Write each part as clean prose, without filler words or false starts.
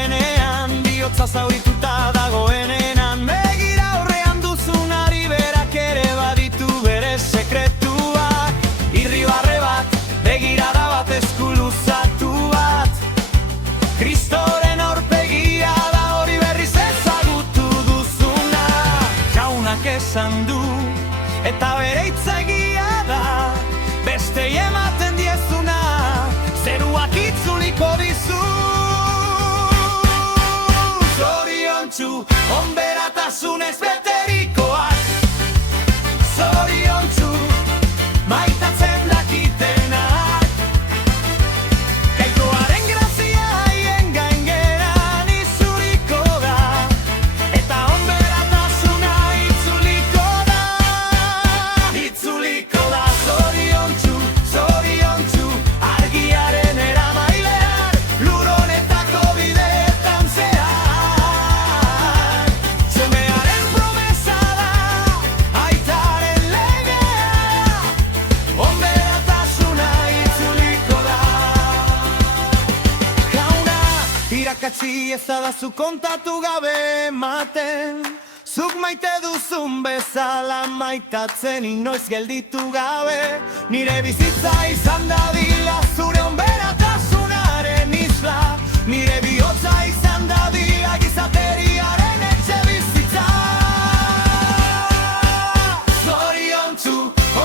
duenean, bihotza zaurituta dagoenean, begira aurrean duzunari berak ere baditu bere sekretuak. Irribarre bat, begirada bat, esku luzatu bat, Kristoren aurpegia da hori berriz ezagutu duzuna. Jaunak esan du, eta bere hitza egia da, bestei ematen diezuna, zeruak itzuliko dizu. Zoriontsu, onberatasunez beterikoak, zoriontsu, maitatzen dakitenak, kaikoaren grazia haien gaingeran izuriko da, eta onberatasuna itzuliko da. Itzuliko da, zoriontsu, zoriontsu, argiaren eramailean, lur honetako bideetan zehar. Semearen promesa da, aitaren legea, onberatasuna itzuliko da. Jauna, irakatsi ezadazu kontatu gabe ematen, zuk maite duzun bezala maitatzen inoiz gelditu gabe. Nire bizitza izan dadila zure onberatasunaren isla, nire bihotza izan dadila gizateriaren etxe bizitza. Zoriontsu,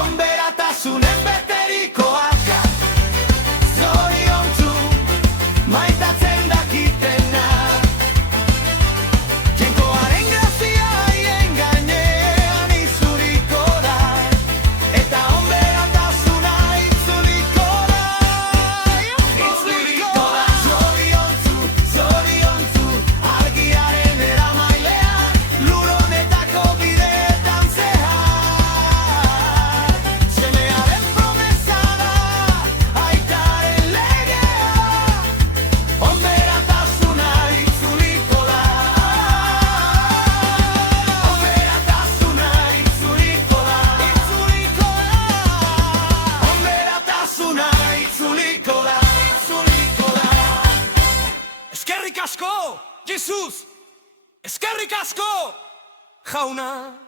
onberatasunez beterikoak, zoriontsu, maitatzen dakitenak, jainkoaren grazia haien gainean izuriko da, eta onberatasuna itzuliko da. Itzuliko da, zoriontsu, zoriontsu, argiaren eramailean, lur honetako bideetan zehar. Semearen promesa da, aitaren legea, onberatasuna itzuliko da. Onberatasuna itzuliko da, itzuliko da. Onberatasuna itzuliko da, itzuliko da. Eskerrik asko, Jesus! Eskerrik asko, jauna!